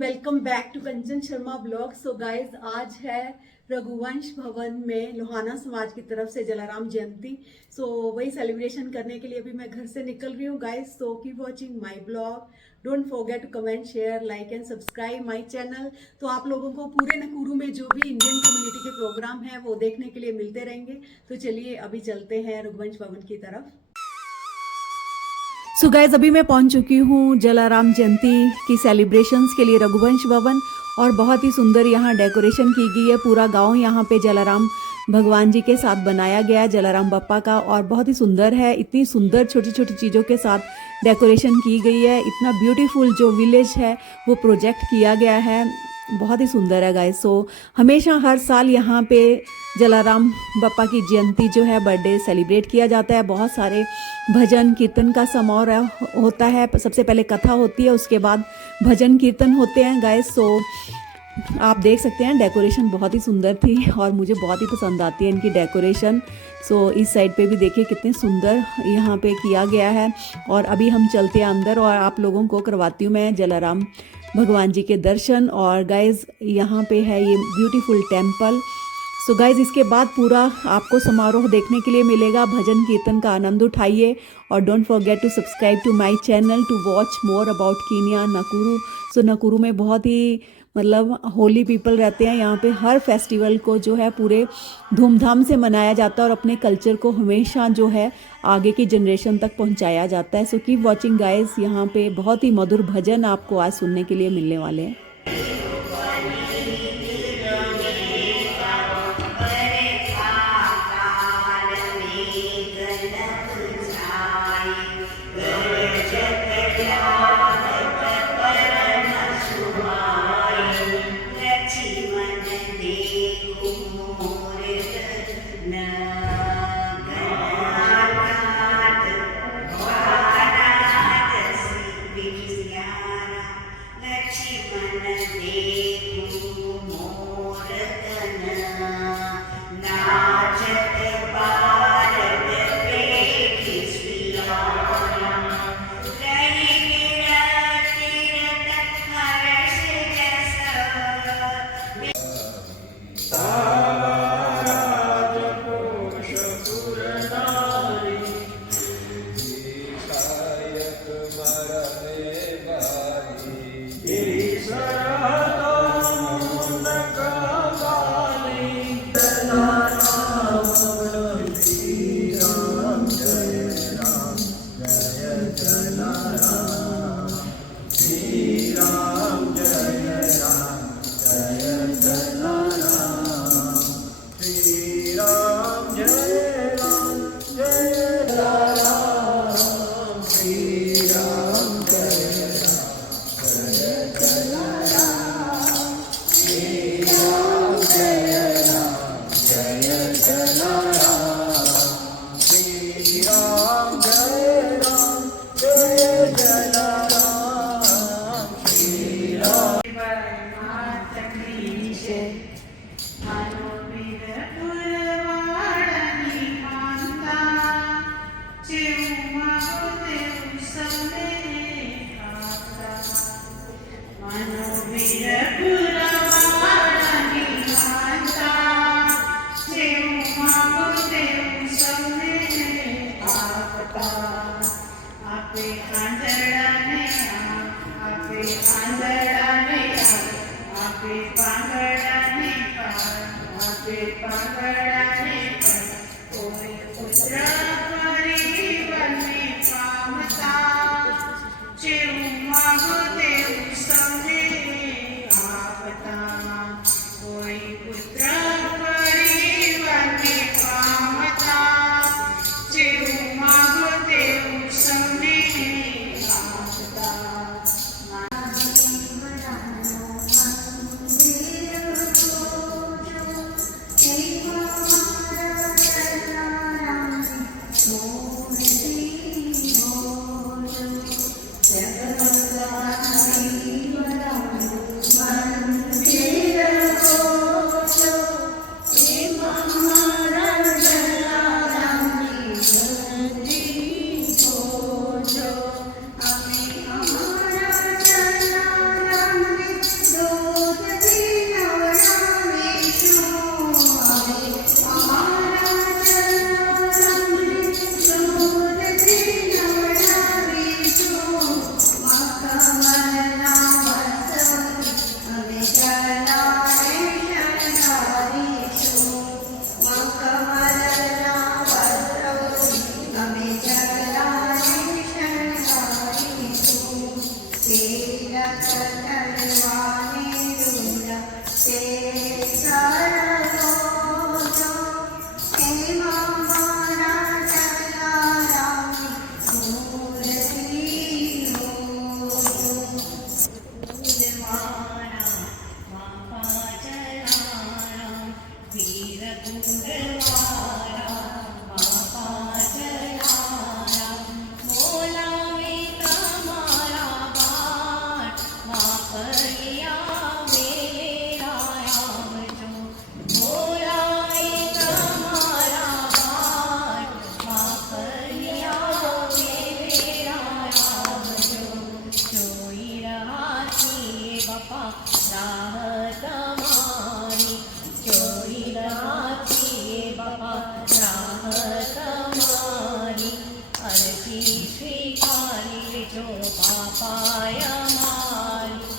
Welcome back to Kanchan Sharma blog. So guys, आज है रघुवंश भवन में लोहाना समाज की तरफ से जलाराम जयंती। सो वही सेलिब्रेशन करने के लिए अभी मैं घर से निकल रही हूँ guys. So keep watching my blog, don't forget to comment, share, like and subscribe my channel. तो आप लोगों को पूरे नकुरू में जो भी इंडियन कम्युनिटी के प्रोग्राम है वो देखने के लिए मिलते रहेंगे। तो चलिए अभी चलते हैं रघुवंश भवन की तरफ। सो गाइज, अभी मैं पहुंच चुकी हूँ जलाराम जयंती की सेलिब्रेशंस के लिए रघुवंश भवन। और बहुत ही सुंदर यहाँ डेकोरेशन की गई है। पूरा गांव यहाँ पे जलाराम भगवान जी के साथ बनाया गया है, जलाराम बप्पा का। और बहुत ही सुंदर है, इतनी सुंदर छोटी छोटी चीज़ों के साथ डेकोरेशन की गई है। इतना ब्यूटीफुल जो विलेज है वो प्रोजेक्ट किया गया है, बहुत ही सुंदर है गाइस। सो हमेशा हर साल यहाँ पे जलाराम बप्पा की जयंती जो है, बर्थडे सेलिब्रेट किया जाता है। बहुत सारे भजन कीर्तन का समारोह होता है। सबसे पहले कथा होती है, उसके बाद भजन कीर्तन होते हैं गाइस। सो आप देख सकते हैं डेकोरेशन बहुत ही सुंदर थी और मुझे बहुत ही पसंद आती है इनकी डेकोरेशन। सो इस साइड पे भी देखिए कितने सुंदर यहाँ पे किया गया है। और अभी हम चलते हैं अंदर और आप लोगों को करवाती हूँ मैं जलाराम भगवान जी के दर्शन। और गाइज यहाँ पे है ये ब्यूटीफुल टेम्पल। सो गाइज, इसके बाद पूरा आपको समारोह देखने के लिए मिलेगा। भजन कीर्तन का आनंद उठाइए और don't forget to subscribe to my channel to watch more about Kenya Nakuru. So Nakuru में बहुत ही होली पीपल रहते हैं। यहाँ पे हर फेस्टिवल को जो है पूरे धूमधाम से मनाया जाता है और अपने कल्चर को हमेशा जो है आगे की जनरेशन तक पहुँचाया जाता है। सो कीप वॉचिंग गाइज, यहाँ पे बहुत ही मधुर भजन आपको आज सुनने के लिए मिलने वाले हैं। અરજી સ્વીકારી લેજો બાપાય મારી,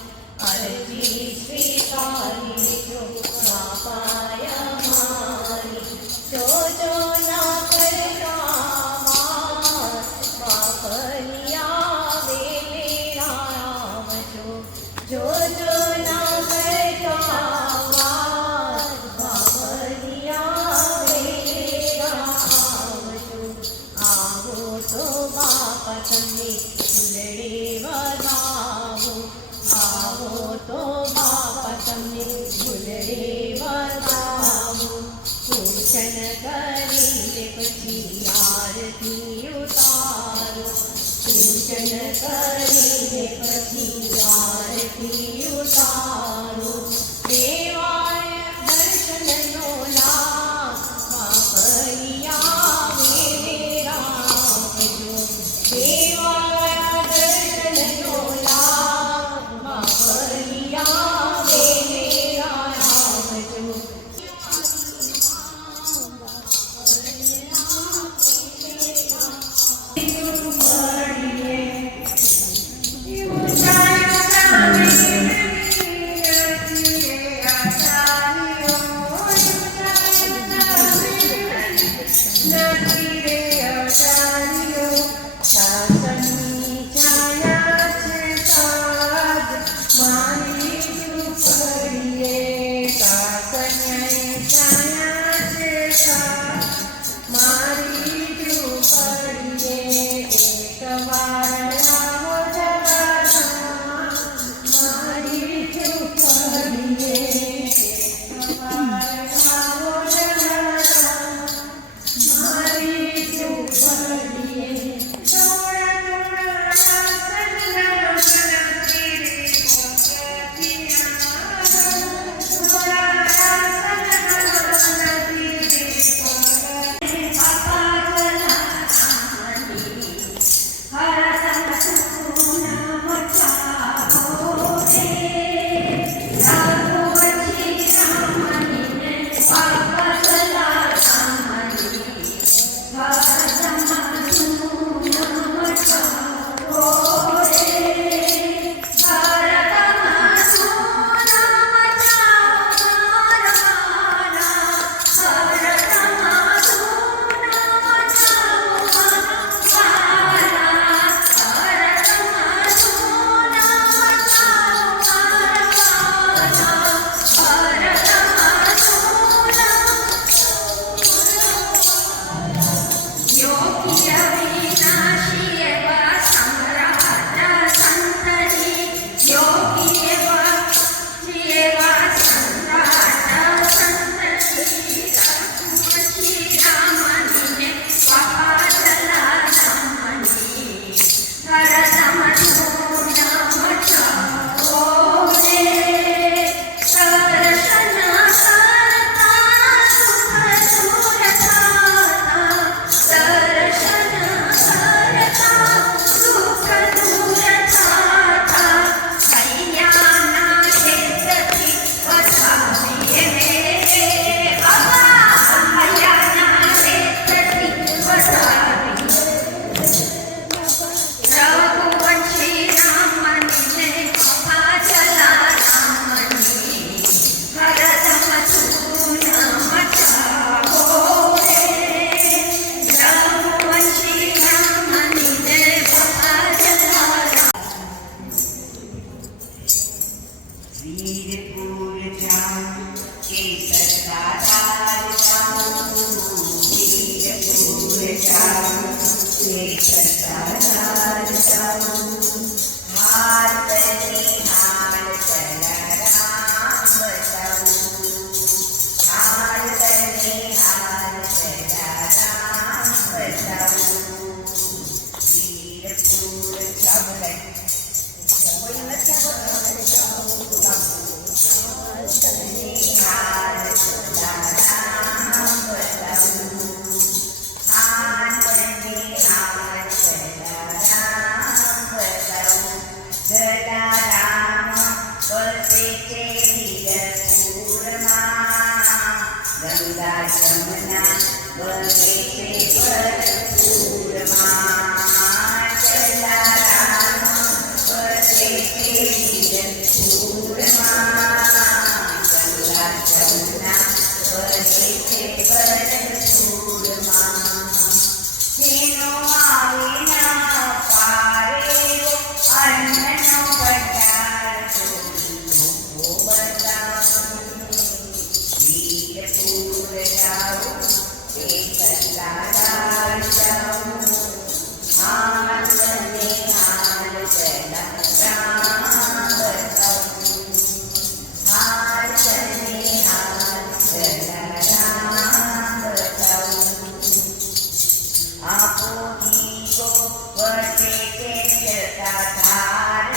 અરજી સ્વીકારી લેજો બાપાય મારી. જોજો ના કરતા માર, બાપની આવે લેરા આવજો. જોજો ના કરતા માર, બાપની આવે લેરા આવજો. આવો તો બાપા તમને ફૂલડે વધાવો, આવો તો બાપા તમને ફૂલડે વધાવો. પૂજન કરીને પછી આરતી ઉતારો, પૂજન કરીને પછી આરતી ઉતારો. દેવાય દર્શનનો લાભ, બાપની આવે રાખજો. દેવાય દર્શનનો લાભ, બાપની આવે રાખજો. અન્નનો ભંડાર જોઈ લોકો બતાવું વીરપુર જાઉં તે સત્તાધાર જાઉં હાલ ને હાલ જલારામ બતાવું હાલ ને હાલ જલારામ બતાવું આપો દીવો વટે તે જતા ધાર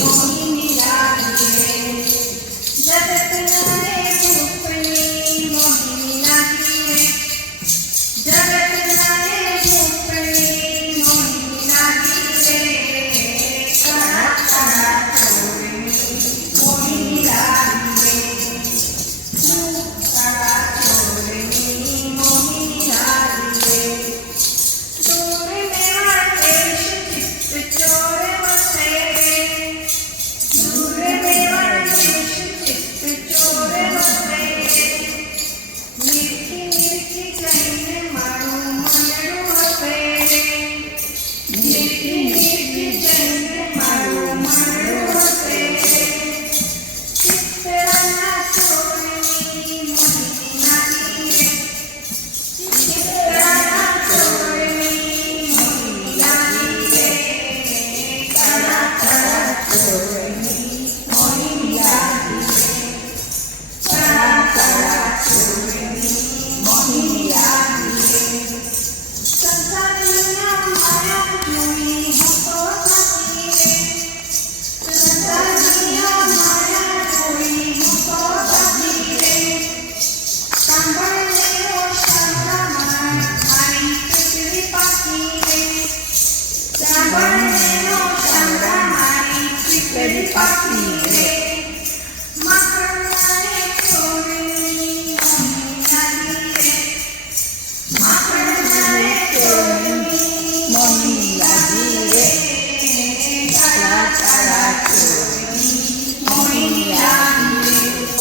મોહિની લાગી જગત નરે ભૂપની મોહિની લાગી જગત નરે ભૂપની મોહિની લાગી કરા કરા ચોરની મોહિની લાગી કરા ચોરની મોહિની લાગી दूर मेरा देश चित्त चोर वसे दूर मेरा देश चित्त चोर वसे मीठी मीठी कहीने मारू मनडू वसे मीठी मीठी कहीने मारू मनडू वसे चित्तराना चोरनी मोहिनी लागी चित्तराना चोरनी मोहिनी लागी करा करा चोरनी मोहिनी लागी करा करा चोरनी मोहिनी लागी संसारिया माया जोई हो तो थकी संसारिया माया जोई हो तो थकी સાંભળને ઓ શાંતામાં મારી ખીચડી પાકી રે સાંભળને ઓ શાંતા મારી ખીચડી પાકી રે માખણવાળે ચોરની મોહિની લાગી રે માખણવાળે ચોરની મોહિની લાગી રે કાળા કાળા ચોરની મોહિની લાગી રે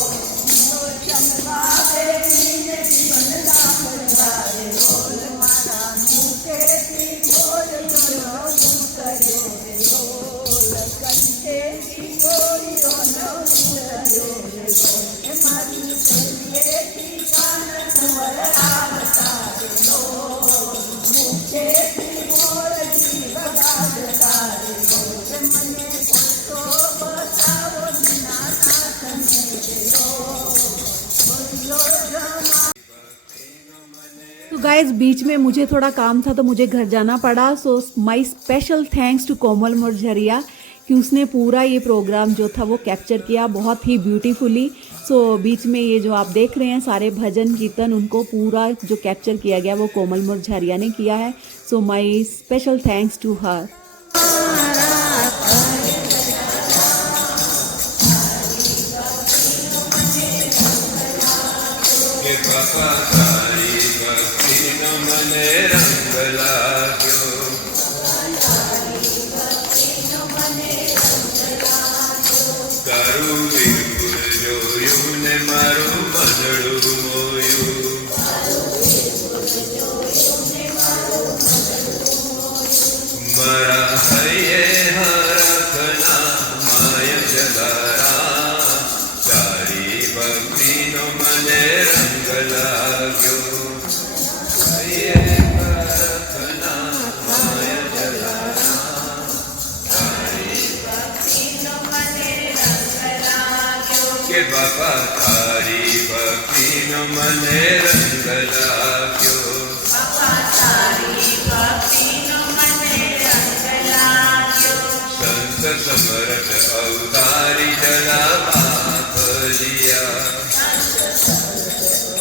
तो गाइज बीच में मुझे थोड़ा काम था तो मुझे घर जाना पड़ा. सो माई स्पेशल थैंक्स टू कोमल मुरझरिया कि उसने पूरा ये प्रोग्राम जो था वो कैप्चर किया बहुत ही ब्यूटीफुली. सो बीच में ये जो आप देख रहे हैं सारे भजन कीर्तन उनको पूरा जो कैप्चर किया गया वो कोमल मुरझरिया ने किया है. So my special thanks to her. કે બાપા તારી ભક્તિનો મને રંગ લાગ્યો તારું વિરપુર જોયું ને મારું મનડું મોયું મારા હૈયે હરખના માય જગારા તારી ભક્તિનો મને રંગ લાગ્યો હૈયે હરખના માય જગારા તારી ભક્તિનો મને રંગ લાગ્યો કે બાપા તારી ભક્તિનો મને રંગ લાગ્યો બાપા તારી ભક્તિનો મને રંગ લાગ્યો સંત સમરથ અવતારી જલાવા ભલિયા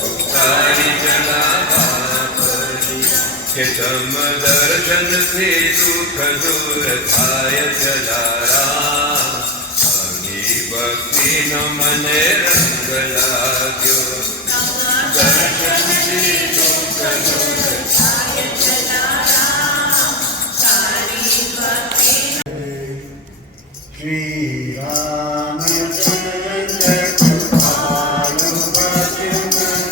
અવતારી જલાવા ભલિયા કે તમ દર્શનથી દુઃખ દૂર થાય જલારા અંગી ભક્તિનો મને રંગ લાગ્યો દર્શનથી દુઃખ દૂર Shri Ramachandra Kripālu Bhajaman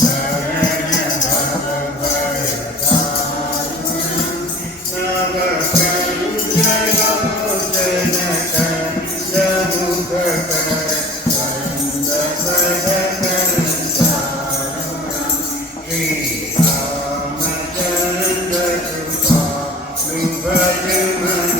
Sarana Bhagavata Navakandra Kanda Mukhakara Kanda Bhagavata Shri Ramachandra Kripālu Bhajaman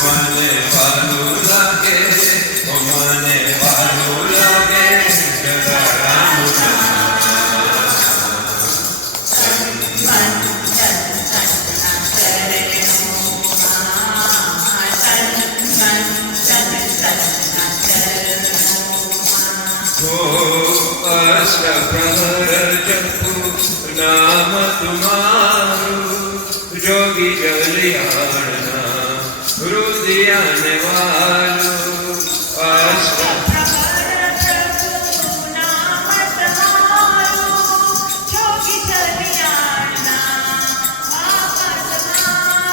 મને વાલું લાગે મને વાલું લાગે જલારામનું અષ્ટપ્રહર જપું નામ તુમારું જોગી જલિયાણના હૃદયને વાલું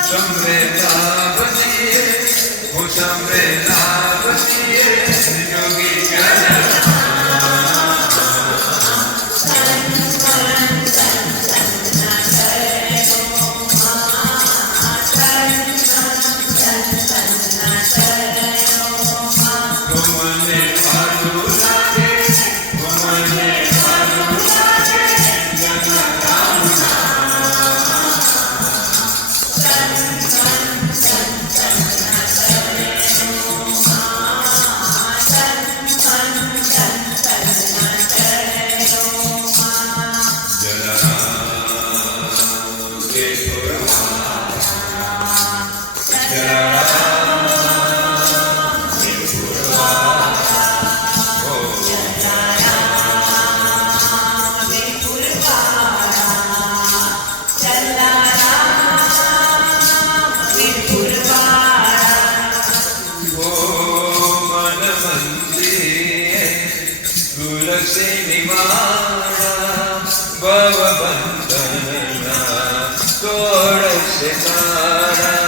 સમરેલા બનીએ હું સમરેલા બનીએ જોગી જલિયાણા તુલસી માળા ભવબંધના તોડશે તારા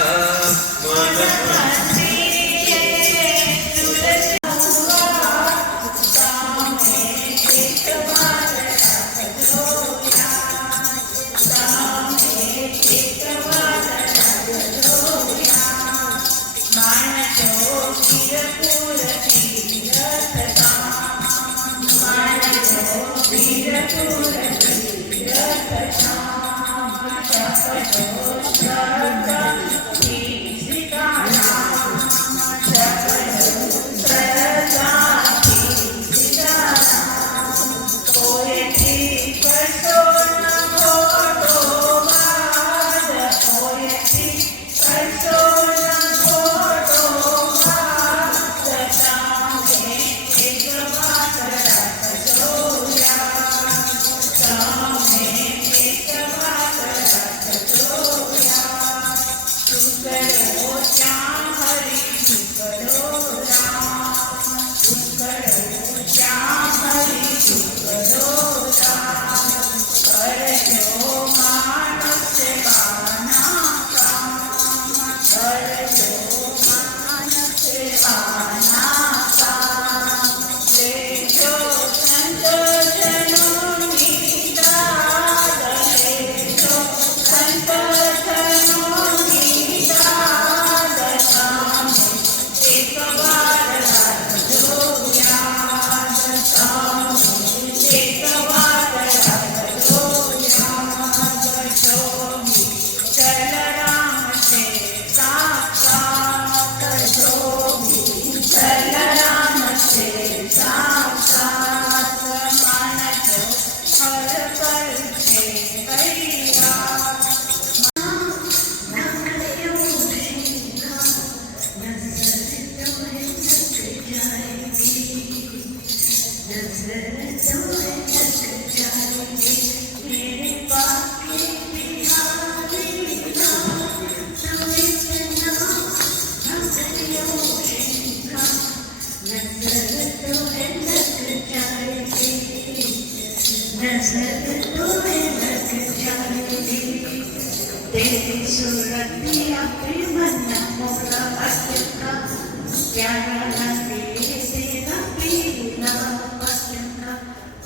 प्यारा तेरा पीला पसंदा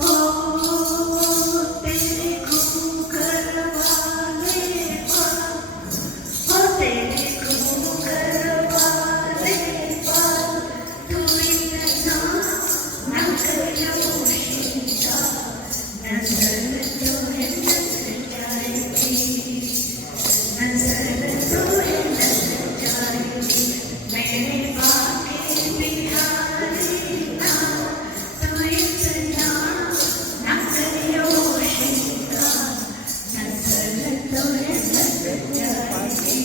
हो तेरे घूंघर वाले बाल हो तेरे घूंघर वाले बाल तू इतना न करो शीशा नजर तो है लग जाएगी नजर तो है लग जाएगी मेरे बाके बिहारी ना तू इतना न करो शीशा नजर तो है लग जाएगी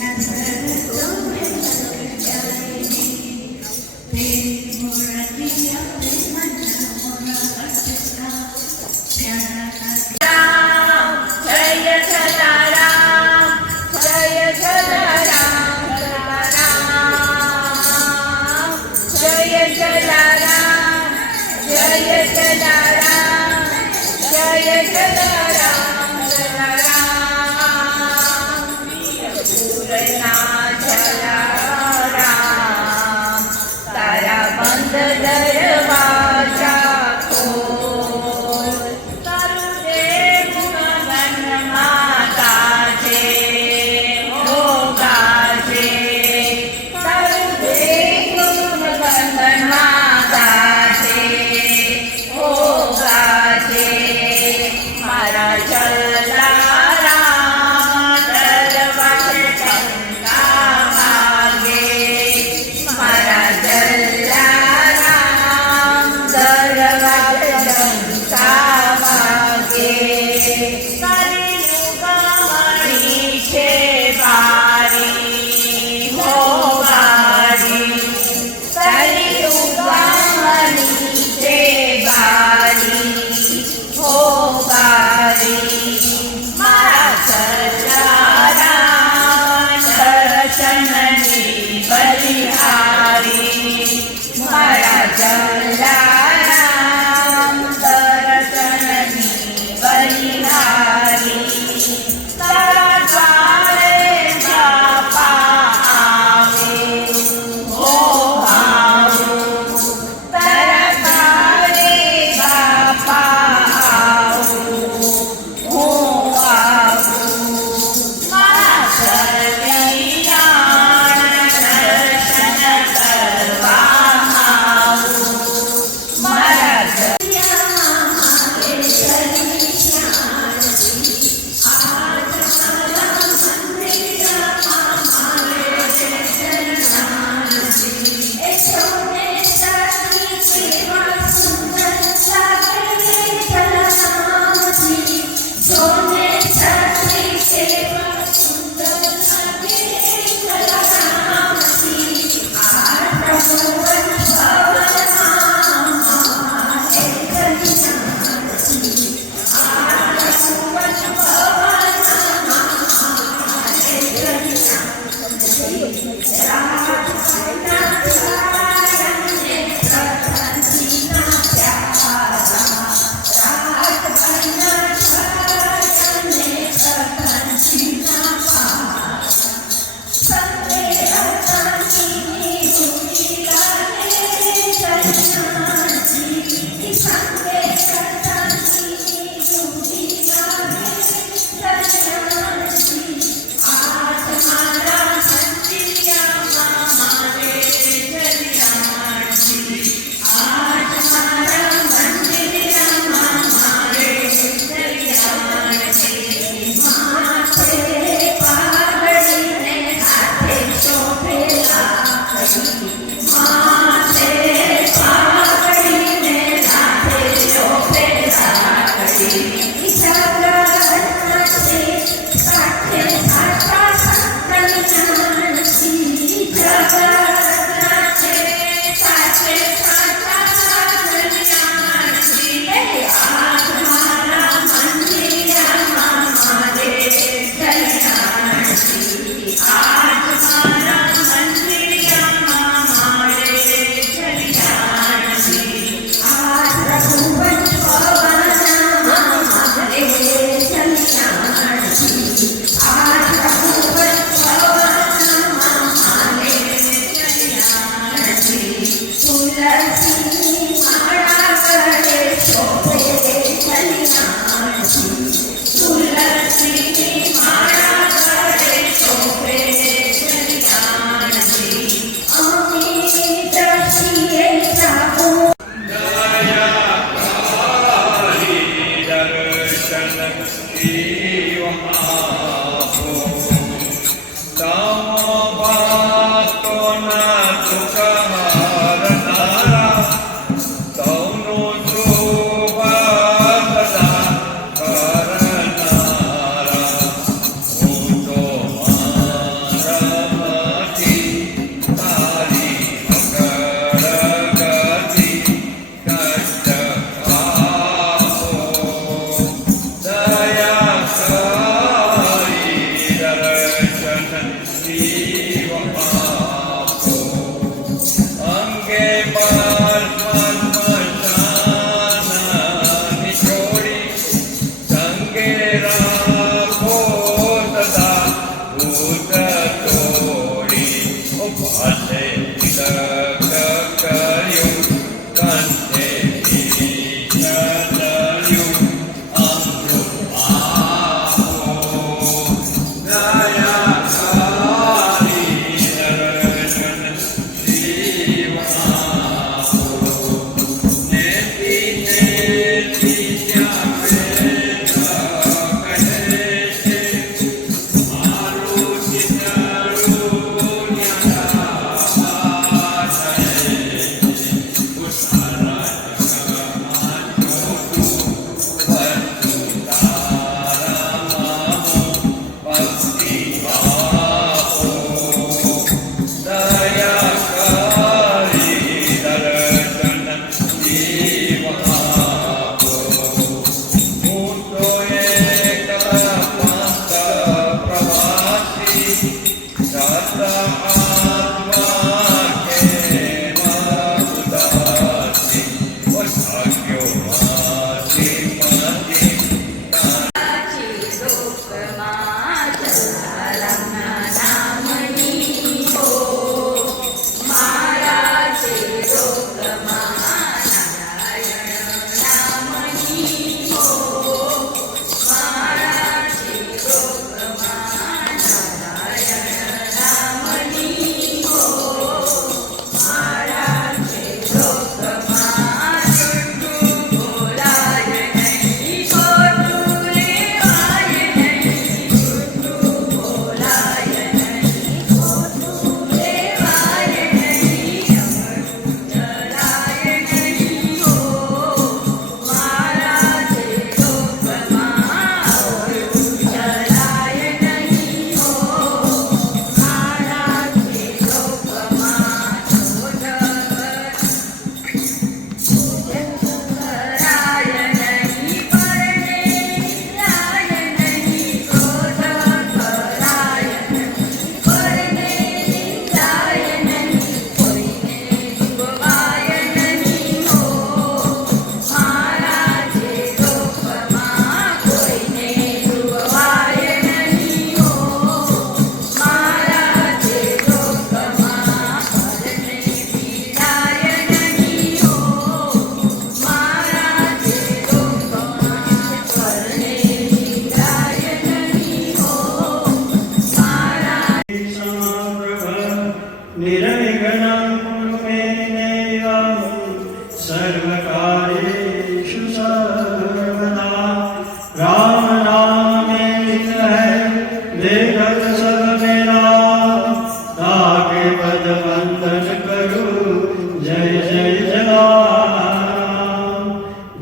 नजर तो है लग जाएगी तेरी मुरादियाँ पे मन मोरा अटका प्यारा जय जला राम जय जला राम जय जला राम जय जला राम जय जला राम पूरना जला राम तारा बंद दरवाजा खोल તારું દેવ ગગનમાં ગાજે ઓ ગાજે તારું દેવ ગગનમાં ગાજે ઓ ગાજે મારા જલારામ દરવાજે ટંકા દર્શન શિવ આપો અંગે પર છોડી સંગે રાખો સદા ભૂત તોડી પાસે તિલક કર્યું કંઠે ચડ્યું અમૃત આપો દયાકારી દર્શન શિવ આપો નેતિ નેતિ ત્યાં બેઠા કહે છે મારું ચિતરું ન્યારા થાય ઉતારા જગમાં ચોખ્ખું ભરતું તારામાં ભક્તિ આપો દયાકારી દર્શન શિવ આપો હું તો એકલા પાંચ પ્રવાસી સત આત્મા કેવા ઉદાસી ભાગ્યો માસી મતી લોકમાં જલારામના નામની હો મારા છે લોકમાં નારાયણ નામની હો મારા છે લોકમાં નારાયણ નામની હો મારા છે લોકમાં જુઠ્ઠું બોલાય નહીં ખોટું લેવાય નહીં જુઠ્ઠું બોલાય નહીં ખોટું લેવાય નહીં અમૃત ચલાય નહીં હો મારા છે લોકમાં અવળું ચલાય નહીં હો મારા છે લોકમાં કરાય નહીં પરણે જાય નહીં ક્રોધ કરાય નહીં પરણે જાય નહીં કોઈને ડૂબવાય નહીં હો મારા જે લોકમાં કોઈને ડૂબવાય નહીં હો મારા જે લોકમાં પરણે પીડાય નહીં હો મારા જે લોકમાં પરણે પીડાય નહીં હો મારા નિર્વિઘ્नं કુરુ મે દેવં સર્વકાર્યેષુ સર્વદા રામ નામ એક હૈ દેખત સબ મેરા તાકે પદ વંદન કરું જય જય જલારામ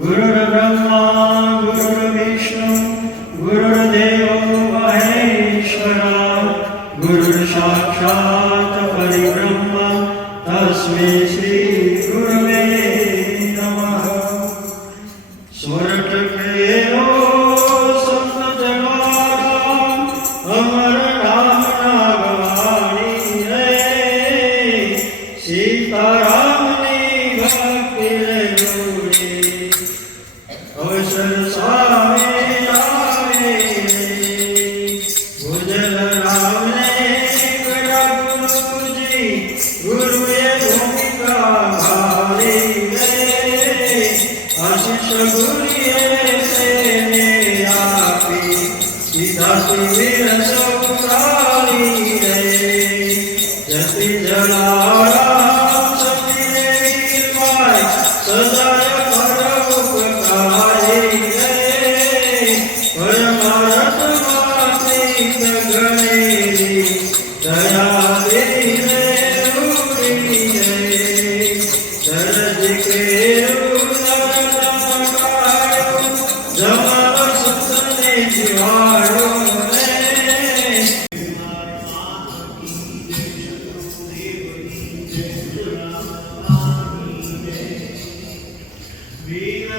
ગુરુ બ્રહ્મા ગુરુ વિષ્ણુ ગુરુદેવો મહેશ્વરા ગુરુ સાક્ષાત પરિબ્રહ્મ તસ્मै શ્રી ગુરવે નમઃ સ્વરટ પ્રેરો સંત જવારા અમર રામ નાગવાણી રે સીતારામની ભક્તિ રે જોડી અવસર સામે આવે ભુજલ રામને કયા ગુરુજી ગુરુએ ભૂમિકા ભારી રે આશીષ ગુરુએ સેને આપી સીધા શિવિર સૌરાળી રે જતી જલારામ સતી રે વીરમાય સદાય પરોપકારી રે પરમાર્થ માતી ગણેરી દયા દેવી રે રૂડી રે દરજ કે જમાલ સતને જીવાડો રે વીર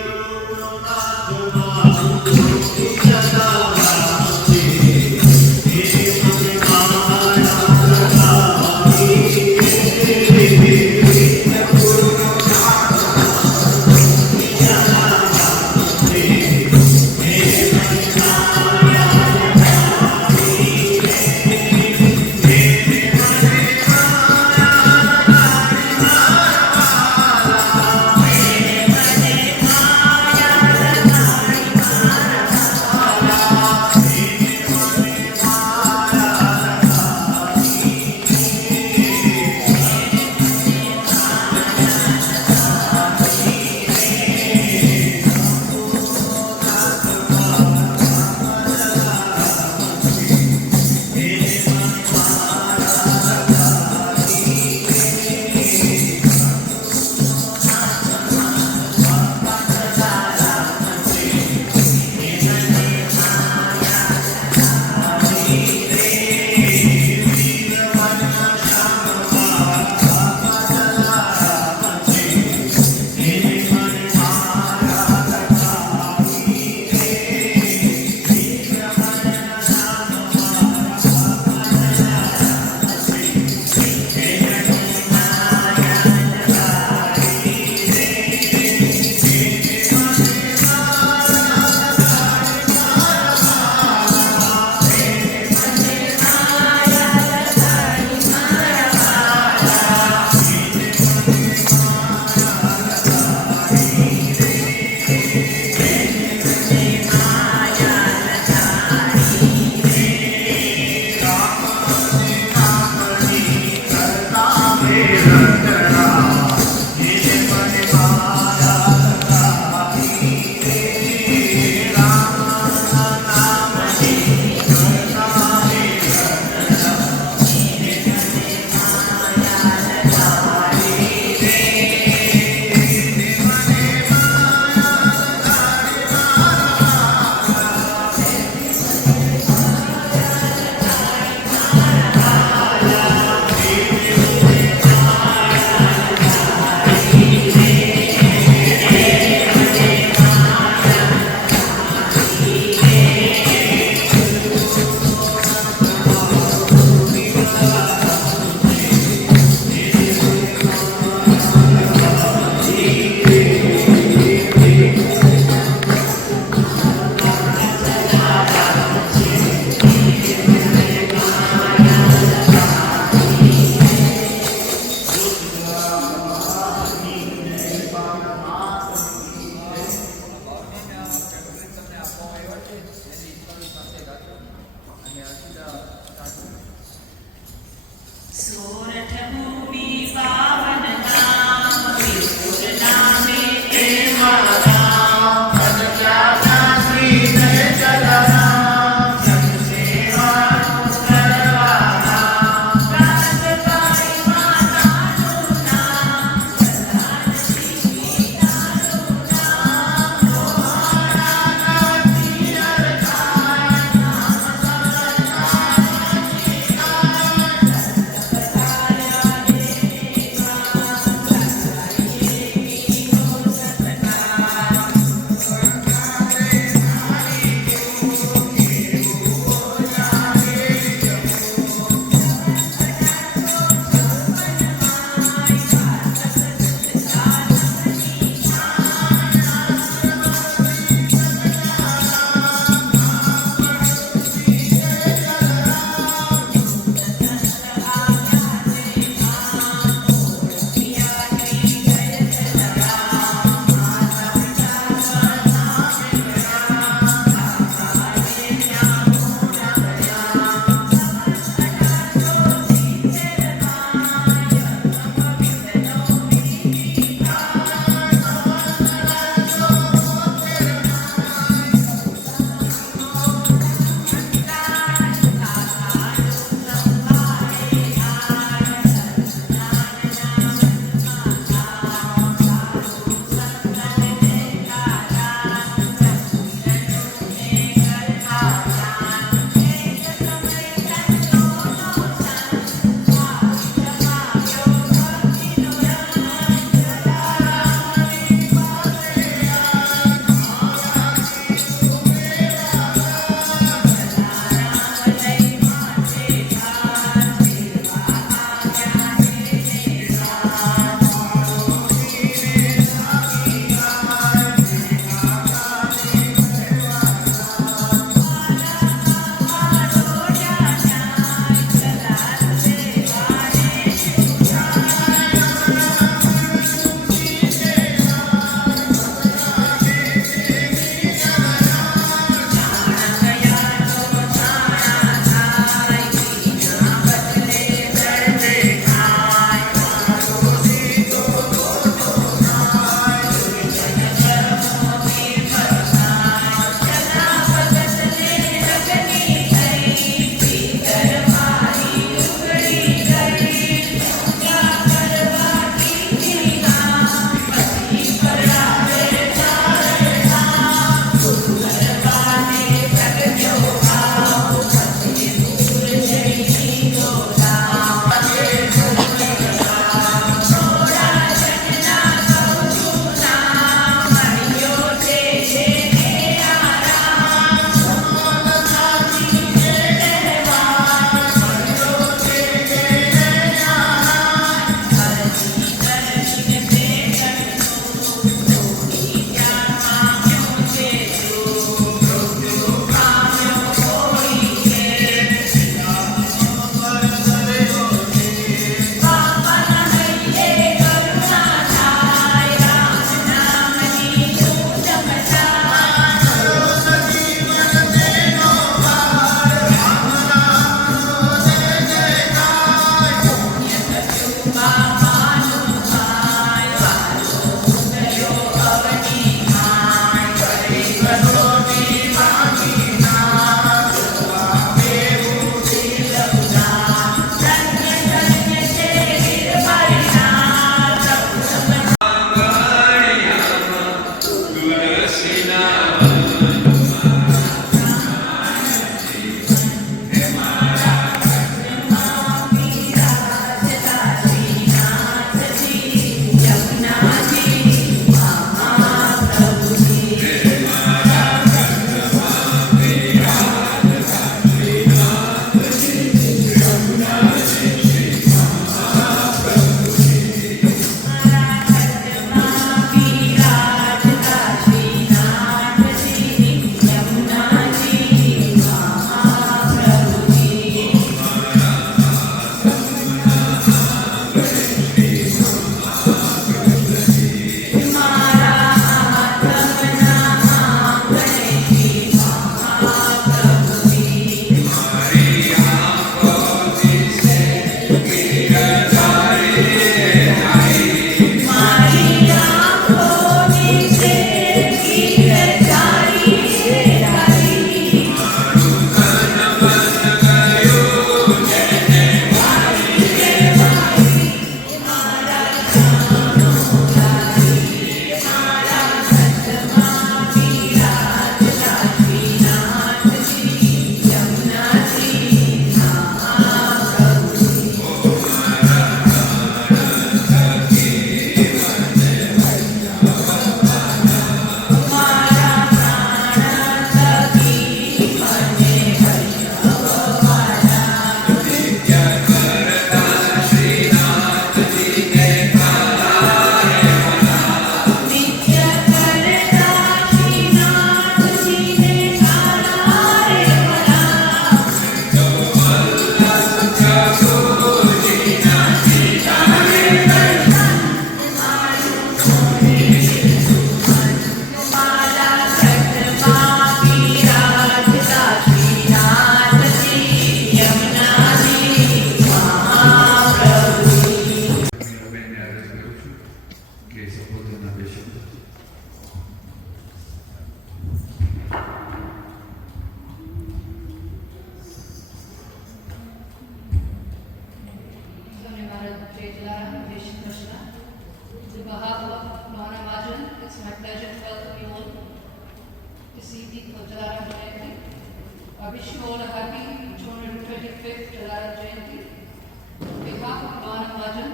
Rajan,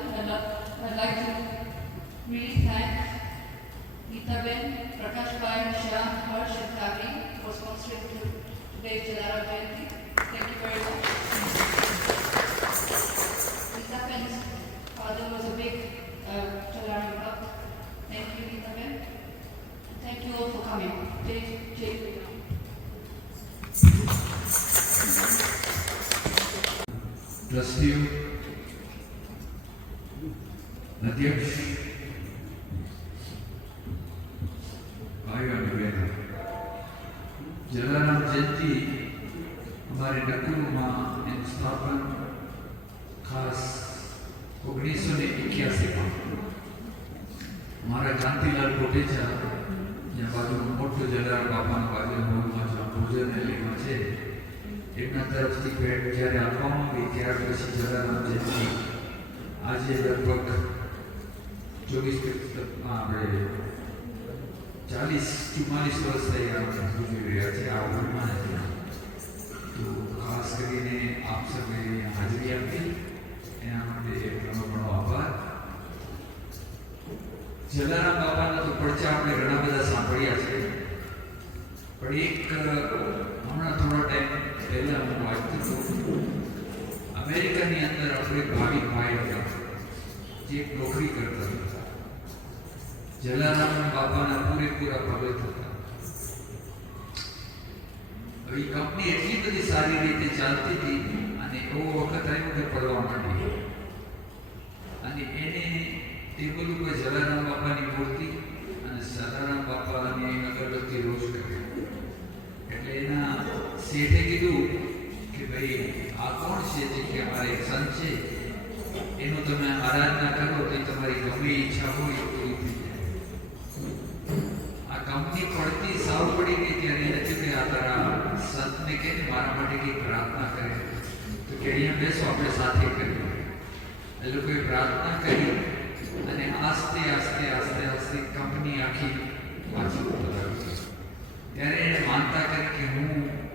I'd like to really thank Geetaben, Prakash Pai, Shah, Harsh and Thavi for sponsoring today's Jalaram Jayanti. Thank you very much. Geetaben's father was a big Jalaram Bhakt. Thank you, Geetaben. Thank you all for coming. Jai Guru. ટ્રસ્ટીઓ, અધ્યક્ષ, ભાઈઓ અને બહેનો, જલારામ જયંતિ અમારે નકુરમાં એનું સ્થાપન ખાસ 1981માં મારા કાંતિલાલ કોટેચા જ્યાં બાજુનું મોટું જલારામ બાપાના બાજુના હોલમાં જ્યાં ભોજનાલયમાં છે એમના તરફથી ભેટ જ્યારે આપવામાં આવી ત્યાર પછી જલારામ જયંતિ આજે લગભગ 40-44 વર્ષ થઈ આપણે ઉજવી રહ્યા છે આ ઉંમરમાં તો ખાસ કરીને આપ સૌએ હાજરી આપી એના માટે ઘણો ઘણો આભાર. જલારામ બાપાના તો પડચા આપણે ઘણા બધા સાંભળ્યા છે, પણ એક હમણાં થોડા ટાઈમ પહેલા હું વાંચતો હતો, અમેરિકાની અંદર આપણે ભાવિક ભાઈ હતા જે એક નોકરી કરતા હતા, જલારામ બાપાના પૂરેપૂરા ભગત હતા. હવે એ કંપની એટલી બધી સારી રીતે ચાલતી હતી અને એવો વખત આવ્યો કે પડવા માંડી અને એને ટેબલ ઉપર જલારામ બાપાની મૂર્તિ અને જલારામ બાપાની અગરબત્તી રોજ કરી. એટલે એના શેઠે કીધું કે ભાઈ આ કોણ છે? કે અમારે એક સંત છે, એનું તમે આરાધના કરો તો તમારી ગમે ઈચ્છા હોય એ પૂરી થઈ જાય. આ કંપની પડતી સાવ પડી ગઈ ત્યારે એને થયું કે આ તારા સંતને કહે ને મારા માટે કંઈક પ્રાર્થના કરે, તો કે અહીંયા બેસો આપણે સાથે કરીએ. એ લોકોએ પ્રાર્થના કરી અને આસ્તે આસ્તે આસ્તે આસ્તે કંપની આખી પાછી બોલાવી. ત્યારે એને માનતા કરી કે હું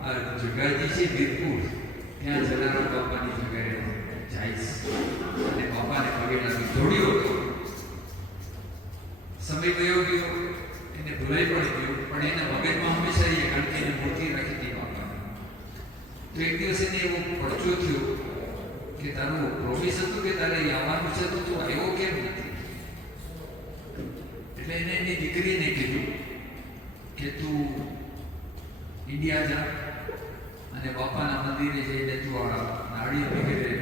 આ જગાજી છે વીરપુર, ત્યાં જલારામ બાપાની જગ્યાએ જઈશ અને બાપાને પગે લાગી દોડ્યો હતો. સમય ગયો ગયો, એને ભૂલાઈ પડી ગયો, પણ એના મગજમાં હંમેશા એ કારણ કે એને મૂર્તિ રાખી હતી બાપાની. તો એક દિવસ એને એવો પડચો થયો કે તારું પ્રોમિસ હતું કે તારે આવવાનું છે તો તું આવ્યો કેમ નથી? એટલે એને એની દીકરીને કીધું કે તું ઇન્ડિયા જા અને બાપાના મંદિરે જઈને તું આ નાળિયેર વગેરે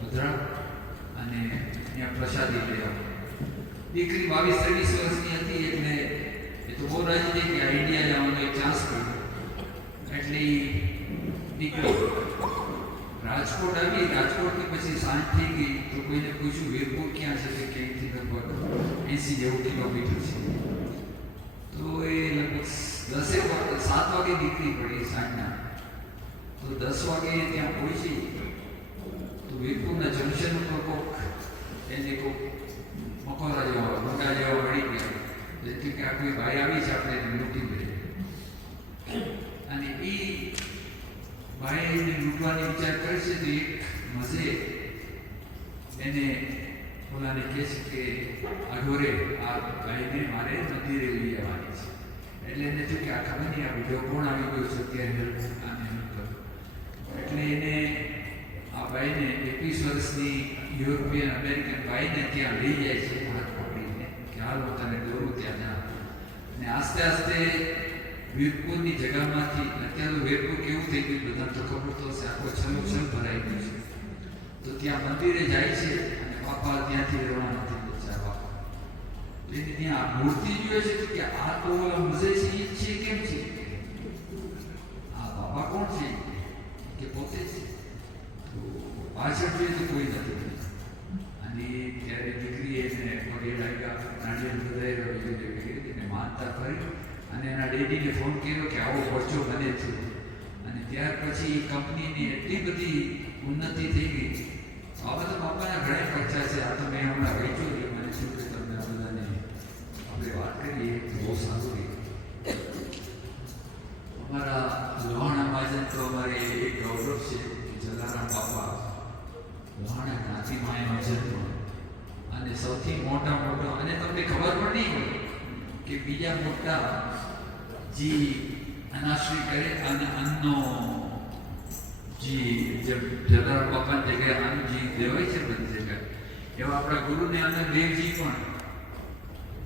વધરા અને ત્યાં પ્રસાદી લઈ આવ. દીકરી 22-23 વર્ષની હતી એટલે એ તો બહુ રાજી થઈ કે આ ઇન્ડિયા જવાનો એક ચાન્સ મળ્યો. એટલે એ નીકળી રાજકોટ આવી. રાજકોટથી પછી સાંજ થઈ ગઈ તો કોઈને પૂછ્યું વીરપુર ક્યાં છે? કે ક્યાંયથી લગભગ 80 જેવું કિલોમીટર છે. તો એ લગભગ 7 વાગે નીકળી પડી સાંજના. તો 10 વાગે ત્યાં પહોંચી તો વીરપુરના જંકશન ઉપર કોક એને કોક મકોરા જેવા મોટા જેવા મળી ગયા. જેથી કે આ કોઈ ભાઈ આવી છે આપણે એને લૂંટી દઈએ. અને એ ભાઈ એને લૂંટવાની વિચાર કરશે તો એક મજે એને ઓલાને કહે છે કે અઢોરે આ ભાઈને મારે મંદિરે લઈ આવવાની છે. એટલે એને થયું કે આ ખબર નહીં આ વિડીયો કોણ આવી ગયો છે અત્યારે આને હેલ્પ કરો. એટલે એને આ ભાઈને 21 વર્ષની યુરોપિયન અમેરિકન ભાઈને ત્યાં લઈ જાય છે હાથ પકડીને કે હાલ હું તને દોરું ત્યાં જા. અને આસ્તે આસ્તે વીરપુરની જગામાંથી, અત્યારે તો વીરપુર કેવું થઈ ગયું બધાને તો ખબર તો હશે, આખો છલોછલ ભરાઈ ગયું છે. તો ત્યાં મંદિરે જાય છે અને બાપા ત્યાંથી રવાના થઈ ગયા બાપા. એટલે ત્યાં મૂર્તિ જોઈએ છે કે આ તો મજે છે એ છે કેમ છે? આ બાપા કોણ છે? કે પોતે છે. તો પાછળ જોઈએ તો કોઈ નથી. અને ત્યારે દીકરીએ એને પગે લાગ્યા, નાળિયેર બધાય એને માનતા કરી અને એના ડેડીને ફોન કર્યો કે આવો પરચો બને છે. અને ત્યાર પછી કંપનીની એટલી બધી ઉન્નતિ થઈ ગઈ. આ બધા બાપાના ઘણા ખર્ચા છે. આ તો મેં હમણાં વેચ્યું એટલે મને શું કે તમને આ બધાને આપણે વાત કરીએ તો બહુ સારું રહ્યું. અમારા લોહાણા મહાજન તો અમારે એક ગૌરવ છે કે જલારામ બાપા લોહાણા જ્ઞાતિ ધરતીમાં એનો જન્મ અને સૌથી મોટો અને તમને ખબર પણ નહીં હોય કે બીજા મોટા જે અનાશ્રી કરે અને અન્નનો જે જલારામ બાપાની જગ્યાએ અન્ન જે દેવાય છે બધી જગ્યાએ એવા આપણા ગુરુને અને દેવજી પણ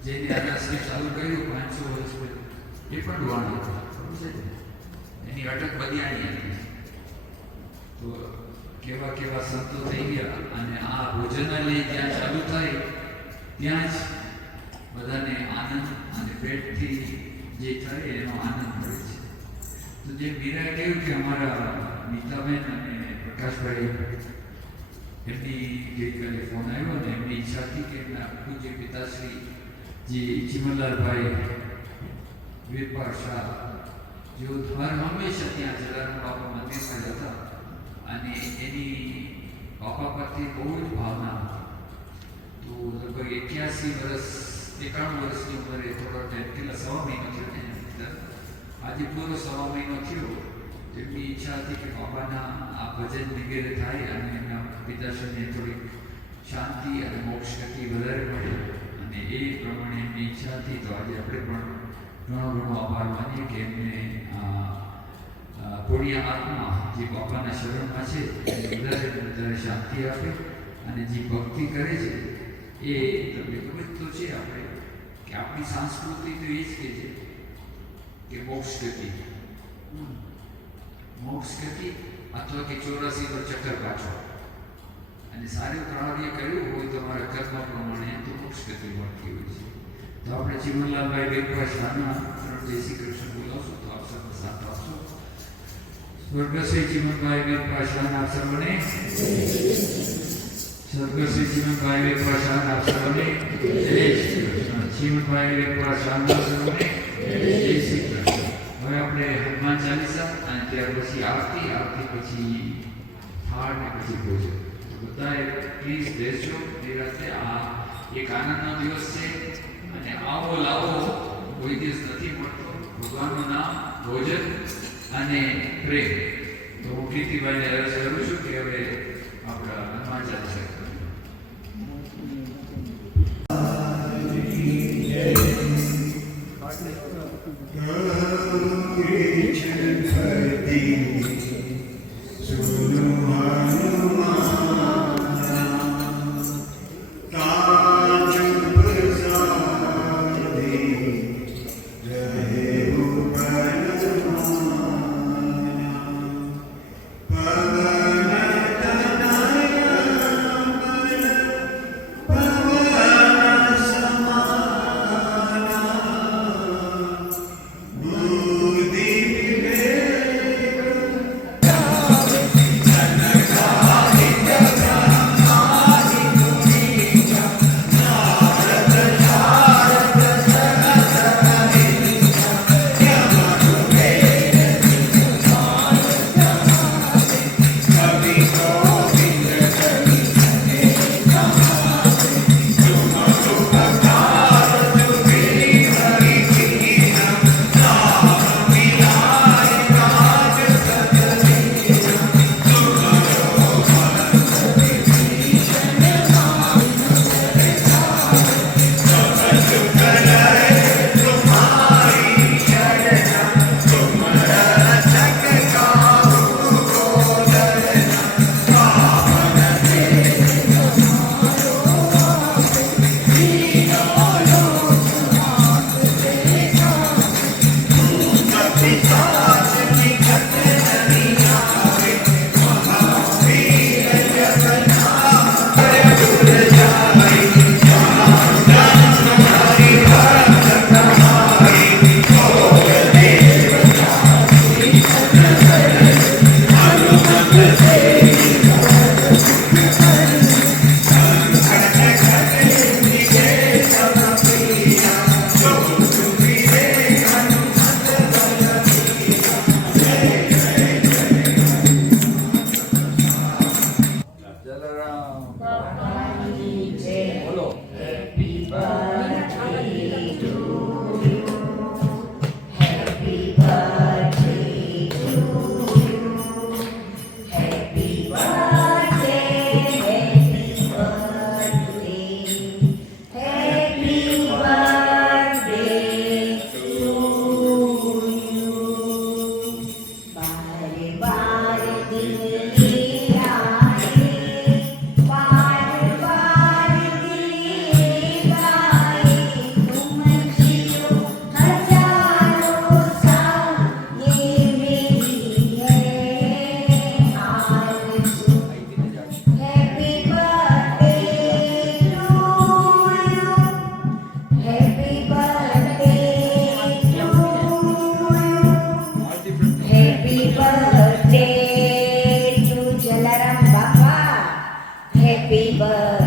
જેને અનાશ્રી ચાલુ કર્યું 500 વર્ષ પછી એ પણ ડુવાણો હતા ખબર છે ને? એની અટક બદિયાણી હતી. તો કેવા કેવા સંતો થઈ ગયા અને આ ભોજનાલય જ્યાં ચાલુ થાય ત્યાં જ બધાને આનંદ અને પેટથી જે થાય એનો આનંદ મળે છે. તો જે મીરાએ કહ્યું કે અમારા નીતાબેન અને પ્રકાશભાઈ એમની ગઈકાલે ફોન આવ્યો ને એમની ઈચ્છા હતી કે એમના પૂજ્ય પિતાશ્રી જે ચીમનલાલભાઈ વીરપાળ શાહ જેઓ હંમેશા ત્યાં જલારામ બાપા મંદિરમાં જતા અને એની બાપા પરથી બહુ જ ભાવના હતી. તો લગભગ 81 વર્ષ 91 વર્ષની ઉંમરે થોડો ટાઈમ કેટલા 1.5 મહિનો થયો ને આજે પૂરો 1.5 મહિનો થયો. તેમની ઈચ્છા હતી કે બાબાના આ ભજન વગેરે થાય અને એમના પિતાશ્રીને થોડીક શાંતિ અને મોક્ષ ગતિ વધારે મળે અને એ પ્રમાણે એમની ઈચ્છા હતી. તો આજે આપણે પણ ઘણો આભાર માનીએ કે એમને પુણ્ય આત્મા જે બાપાના શરણમાં છે એને વધારે શાંતિ આપે અને જે ભક્તિ કરે છે એ તમને ખબર તો છે આપણે કે આપણી સંસ્કૃતિ તો એ જ કે છે કે મોક્ષ ગતિ અથવા કે 84 નો ચક્કર પાછો અને સારું કાર્ય કર્યું હોય તો તમારા કર્મ પ્રમાણે તો મોક્ષ ગતિ મળતી હોય છે. તો આપણે ચીમનલાલભાઈ વીરપાળ શાહના જય શ્રી કૃષ્ણ બોલાવશું તો આપ સૌનો સાથ આપશો. સ્વર્ગશ્રી ચીમનભાઈ વીરપાળ શાહના આપ સર્વને સ્વર્ગશ્રી ચીમનભાઈ વીરપાળ શાહના આપ સર્વને જય શ્રી કૃષ્ણ. ચીમનભાઈ વીરપાળ શાહના આપ સર્વને જય શ્રી કૃષ્ણ. હવે આપણે હનુમાન ચાલીસા અને ત્યાર પછી આરતી પછી થાળ ને પછી ભોજન. તો બધાએ પ્લીઝ બેસજો. નિરાતે આ એક આનંદનો દિવસ છે અને આવો લાવો કોઈ દિવસ નથી મળતો. ભગવાનનું નામ, ભોજન અને પ્રેમ. તો હું કીર્તિભાઈને અરજ કરું છું કે હવે આપણા હનુમાન ચાલીસા Happy birthday